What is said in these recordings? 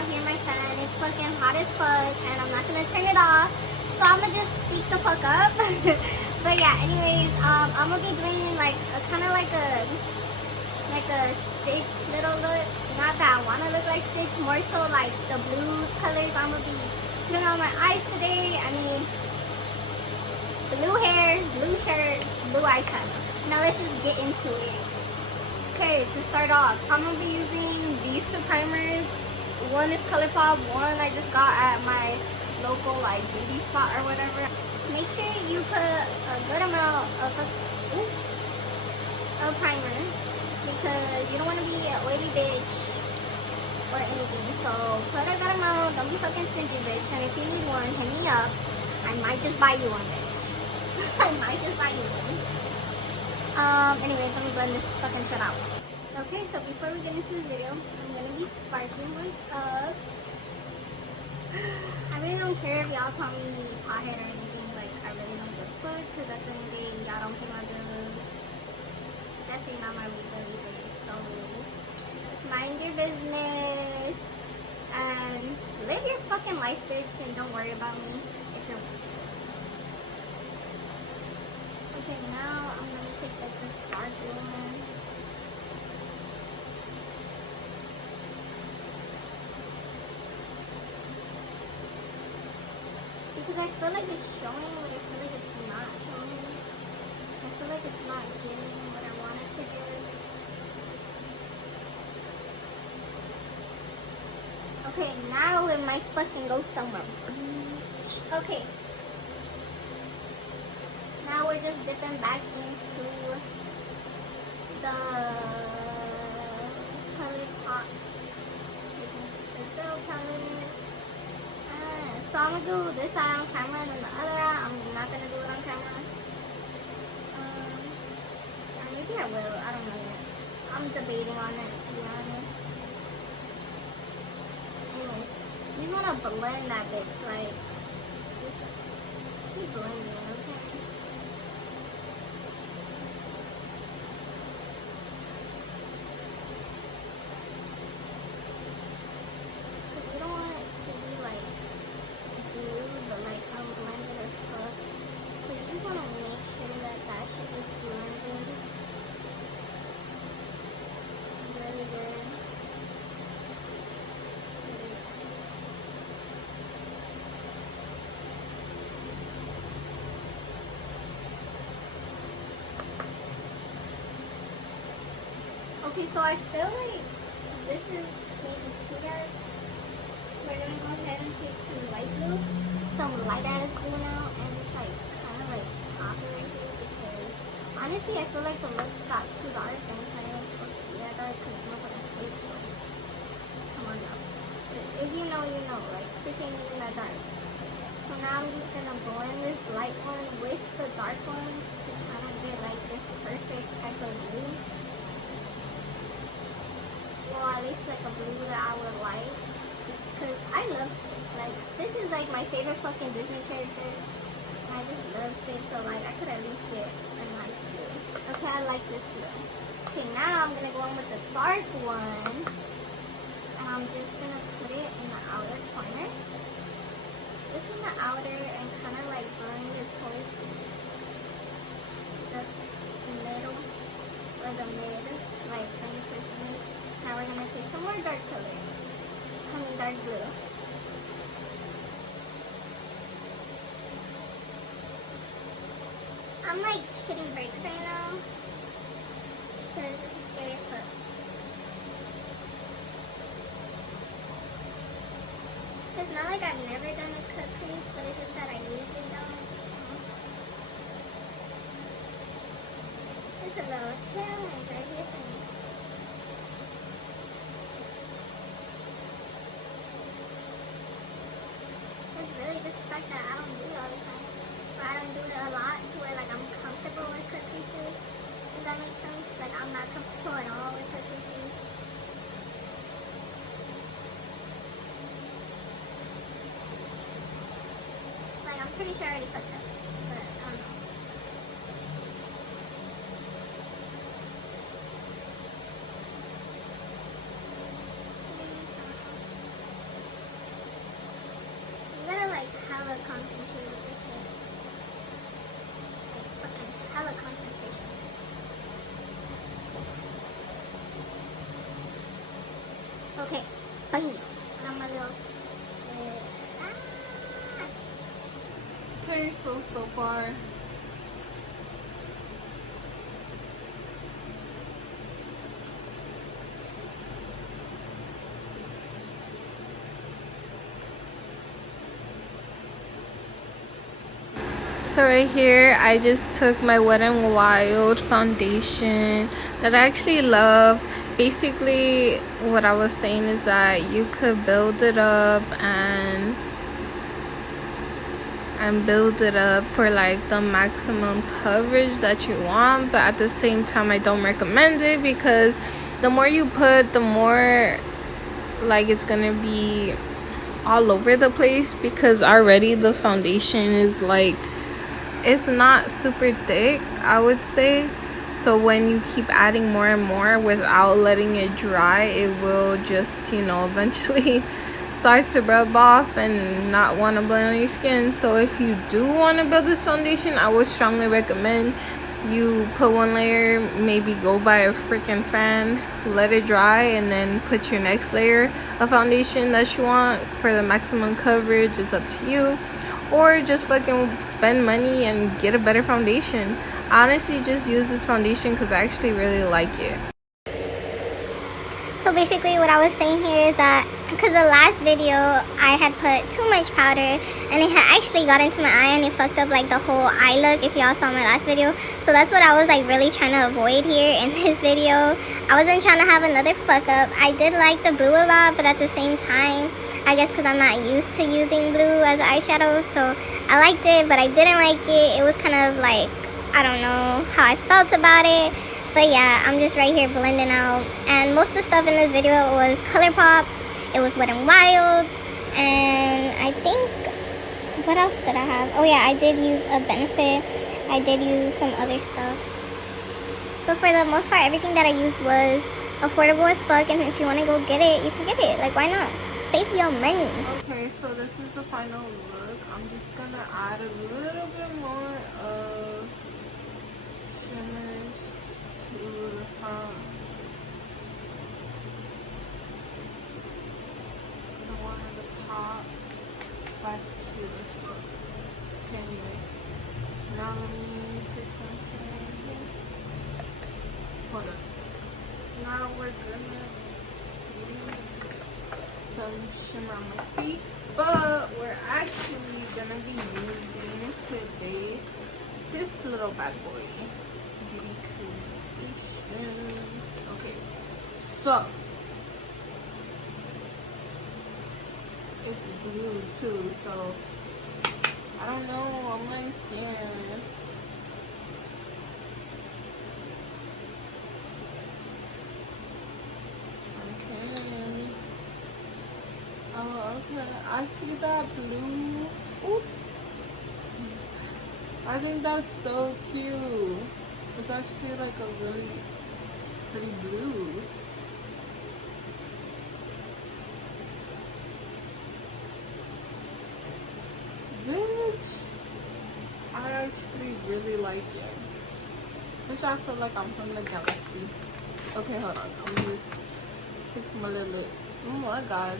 out here in my fan. It's fucking hot as fuck, and I'm not gonna turn it off. So I'm gonna just speak the fuck up. But yeah, anyways, I'm gonna be doing like a kind of like a Stitch little look. Not that I want to look like Stitch, more so like the blues colors. I'm gonna be putting on my eyes today. I mean, blue hair, blue shirt, blue eyeshadow. Now let's just get into it. Okay, to start off, I'm gonna be using these two primers. One is ColourPop, one I just got at my local like beauty spot or whatever. Make sure you put a good amount of primer because you don't want to be an oily bitch or anything. So put a good amount. Don't be fucking stingy, bitch. And if you need one, hit me up. I might just buy you one, bitch. I might just buy you one. Anyways, let me blend this fucking shit out. Okay, so before we get into this video, I'm gonna be sparkling one up. I really don't care if y'all call me pothead or anything. Like, I really don't give a fuck, because at the end of the day, y'all don't pay my bills. Definitely not my bills, so mind your business and live your fucking life, bitch, and don't worry about me if you're. Okay, now I'm gonna take like this dark one. Because I feel like it's showing, but I feel like it's not showing. I feel like it's not giving what I want it to give. Okay, now it might fucking go somewhere. Okay. Now we're just dipping back into the ColourPop Brazil palette. So I'm gonna do this eye on camera and then the other eye I'm not gonna do it on camera. Or maybe I will. I don't know yet. I'm debating on it, to be honest. Anyways, you just wanna blend that bitch, like just keep blending, okay? Okay, so I feel like this is maybe too dark. We're gonna go ahead and take some light blue, some light ass blue now, and just like kind of like pop it right here because honestly I feel like the look got too dark and it's not even supposed to be that dark because it's not gonna stick. So come on now. If you know, you know. Like Stitch ain't even that dark. So now I'm just gonna blend this light one with the dark ones to kind of get like this perfect type of blue. Well, at least like a blue that I would like, because I love Stitch. Like Stitch is like my favorite fucking Disney character, and I just love Stitch. So like I could at least get a nice blue. Okay, I like this blue. Okay, now I'm gonna go in with the dark one, and I'm just gonna put it in the outer corner, just in the outer, and kind of like blend it towards the middle or the mid, like bring it towards the mid. Now we're gonna take some more dark color. Dark blue. I'm like shitting brakes right now because this is scary as fuck. It's not like I've never done a cut crease, but it's just that I usually don't. It's a little challenge right here for me. It's really just the fact that I don't do it all the time. Or I don't do it a lot to where like I'm comfortable with cut creases. Does that make sense? Like I'm not comfortable at all with cut creases. Like I'm pretty sure I already fucked up. But I don't know. Okay, bang. Got my little. Okay, so far. So right here, I just took my Wet n Wild foundation that I actually love. Basically, what I was saying is that you could build it up and build it up for like the maximum coverage that you want, but at the same time I don't recommend it, because the more you put, the more like it's gonna be all over the place, because already the foundation is like, it's not super thick, I would say. So when you keep adding more and more without letting it dry, it will just, you know, eventually start to rub off and not want to blend on your skin. So if you do want to build this foundation, I would strongly recommend you put one layer, maybe go buy a freaking fan, let it dry, and then put your next layer of foundation that you want for the maximum coverage. It's up to you. Or just fucking spend money and get a better foundation. I honestly just use this foundation because I actually really like it. So basically what I was saying here is that because the last video I had put too much powder and it had actually got into my eye and it fucked up like the whole eye look, if y'all saw my last video. So that's what I was like really trying to avoid here in this video. I wasn't trying to have another fuck up. I did like the blue a lot, but at the same time, I guess because I'm not used to using blue as eyeshadow, so I liked it, but I didn't like it. It was kind of like, I don't know how I felt about it. But yeah, I'm just right here blending out. And most of the stuff in this video was ColourPop. It was Wet n Wild. And I think, what else did I have? Oh yeah, I did use a Benefit. I did use some other stuff. But for the most part, everything that I used was affordable as fuck. And if you want to go get it, you can get it. Like, why not? Save your money. Okay, so this is the final look. I'm just going to add a little bit more of shimmers to the front. The one at the top. That's cute as fuck. Okay, anyways. Now let me take some shimmer. Hold up. Now we're gonna take some shimmer on my face. But we're actually gonna be using today this little bad boy. Okay, so it's blue too, so I don't know, I'm like scared. Okay. Oh, okay. I see that blue. Oop. I think that's so cute. It's actually like a really pretty blue. Bitch, I actually really like it. Bitch, I feel like I'm from the galaxy. Okay, hold on. I'm gonna just fix my little lip. Oh my god.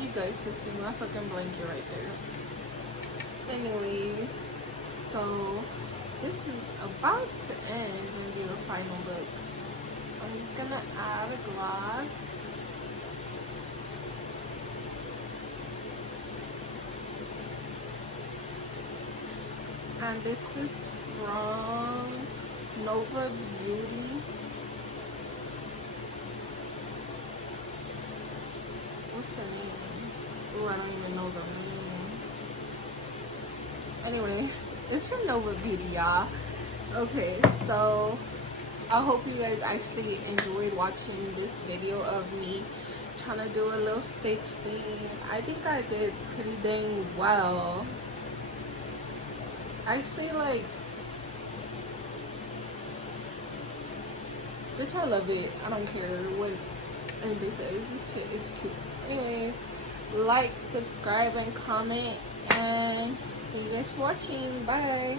You guys can see my fucking blanket right there. Anyways, so this is about to end and do a final look. I'm just gonna add a gloss. And this is from Nova Beauty. What's the name? Oh, I don't even know the name. Anyways, it's from Nova Beauty, y'all. Okay, so I hope you guys actually enjoyed watching this video of me trying to do a little stitch thing. I think I did pretty dang well. Actually, like, bitch, I love it. I don't care what anybody says. This shit is cute. Anyways, like, subscribe, and comment. And thank you guys for watching. Bye.